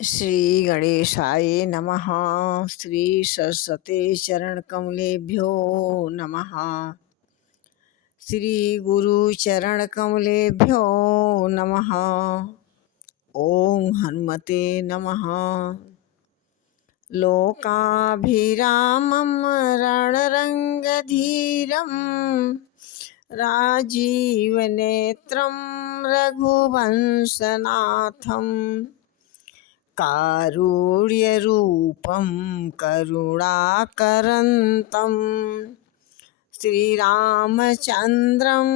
श्री गणेशाय नमः। श्री सरस्वती चरण कमलेभ्यो नमः। श्री गुरु चरण कमलेभ्यो नमः। ओम हनुमते नमः। लोकाभिरामं रणरङ्गधीरं राजीवनेत्रं रघुवंशनाथं कारुण्यरूपं करुणाकरन्तं श्रीरामचन्द्रं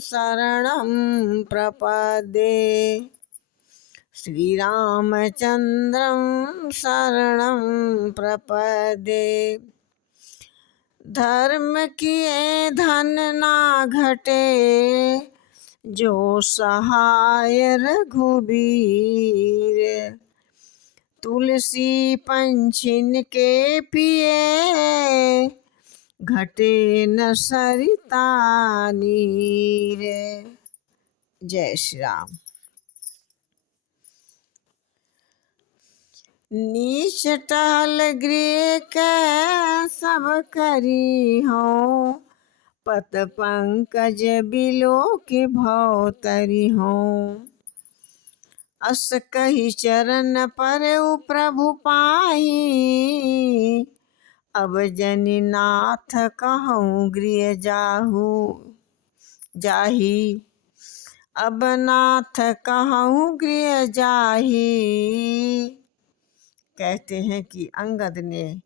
शरणं प्रपद्ये। श्रीरामचन्द्रं शरणं प्रपद्ये। धर्म किए धन ना घटे, जो सहाय रघुबीर। तुलसी पंछिन के पिए, घटे न सरिता नीर। जय श्री राम। नीच टहल गृह के सब करी हो, पत पंकज बिलो के भौतरी हो। अस कही चरण पर प्रभु पाही, अब जनि नाथ कहूँ गृह जाही। अब नाथ कहूँ गृह जाही। कहते हैं कि अंगद ने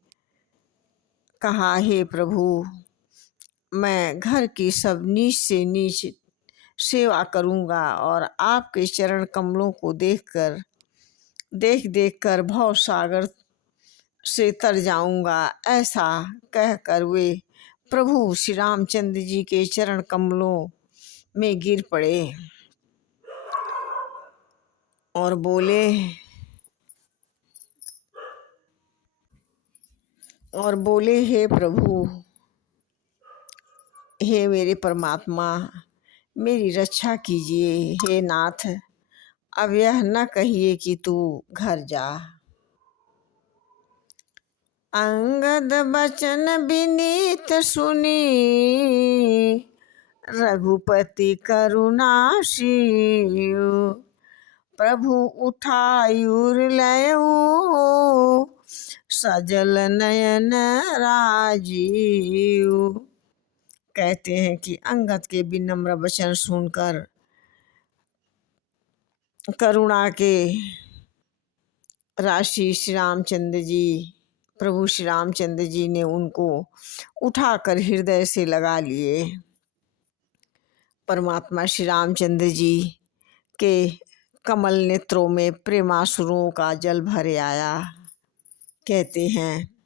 कहा, हे प्रभु, मैं घर की सब नीच से नीच सेवा करूँगा और आपके चरण कमलों को देख देख कर भव सागर से तर जाऊँगा। ऐसा कहकर वे प्रभु श्री रामचंद्र जी के चरण कमलों में गिर पड़े और बोले, हे प्रभु, हे मेरे परमात्मा, मेरी रक्षा कीजिए। हे नाथ, अब यह न कहिए कि तू घर जा। अंगद बचन विनीत सुनी, रघुपति करुणाशीयु। प्रभु उठायुर लयऊ, सजल नयन राजीव। कहते हैं कि अंगद के विनम्र वचन सुनकर करुणा के राशि प्रभु श्री रामचंद्र जी ने उनको उठाकर हृदय से लगा लिए। परमात्मा श्री रामचंद्र जी के कमल नेत्रों में प्रेमासुरों का जल भर आया। कहते हैं,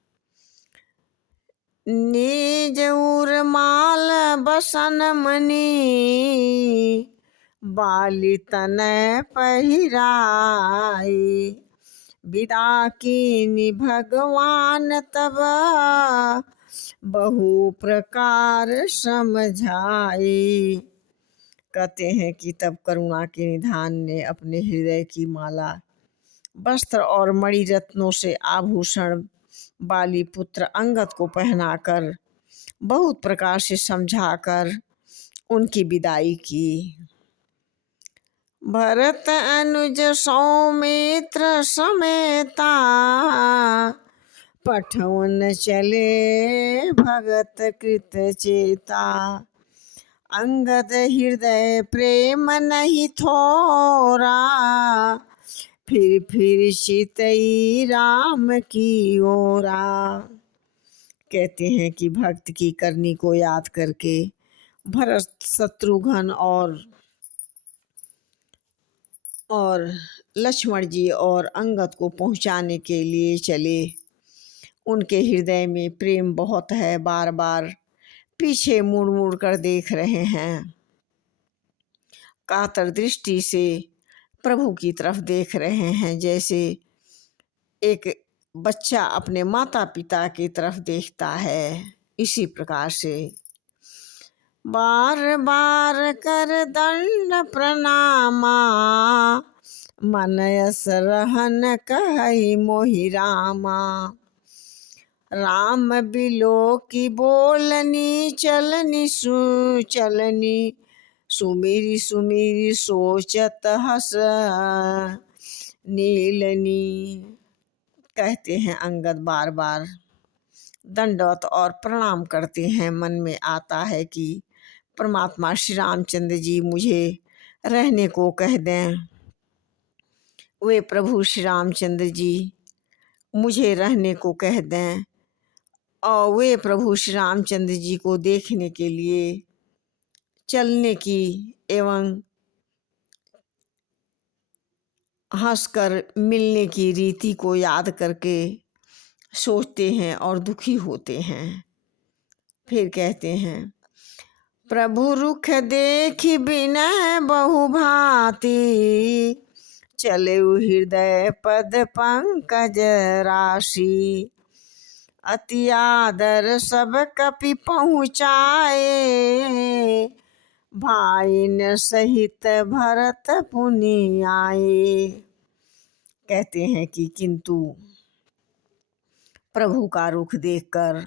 निज उर्माल बसन मणि, बाली तनय पहिराई। विदा कीनि भगवान तब, बहु प्रकार समझाई। कहते हैं कि तब करुणा के निधान ने अपने हृदय की माला, वस्त्र और मणि रत्नों से आभूषण बाली पुत्र अंगद को पहनाकर बहुत प्रकार से समझाकर उनकी विदाई की। भरत अनुज सौमित्र समेता, पठवन चले भगत कृत चेता। अंगद हृदय प्रेम नहीं थोरा, फिर चितई राम की ओरा। कहते हैं कि भक्त की करनी को याद करके भरत, शत्रुघ्न और लक्ष्मण जी और अंगद को पहुंचाने के लिए चले। उनके हृदय में प्रेम बहुत है, बार बार पीछे मुड़ मुड़ कर देख रहे हैं। कातर दृष्टि से प्रभु की तरफ देख रहे हैं, जैसे एक बच्चा अपने माता पिता की तरफ देखता है। इसी प्रकार से बार बार कर दंड प्रणामा, मनयस रहन कहई मोहि रामा। राम बिलो की बोलनी चलनी चलनी, सुमिरी सुमिरी सोचत हस नीलनी। कहते हैं अंगद बार बार दंडवत और प्रणाम करते हैं। मन में आता है कि परमात्मा श्री रामचंद्र जी मुझे रहने को कह दें। वे प्रभु श्री रामचंद्र जी मुझे रहने को कह दें और वे प्रभु श्री रामचंद्र जी को देखने के लिए चलने की एवं हंसकर मिलने की रीति को याद करके सोचते हैं और दुखी होते हैं। फिर कहते हैं प्रभु रुख देखी बिनय बहु भांति, चले हृदय पद पंकज राशि। अति आदर सब कपि पहुँचाए, भाइन सहित भरत पुनि आए। कहते हैं कि किंतु प्रभु का रुख देखकर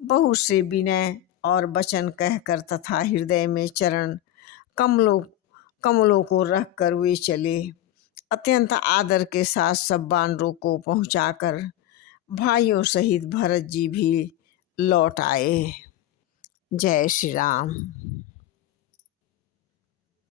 बहुत से विनय और वचन कहकर तथा हृदय में चरण कमलों को रखकर वे चले। अत्यंत आदर के साथ सब बानरों को पहुंचाकर भाइयों सहित भरत जी भी लौट आए। जय श्री राम।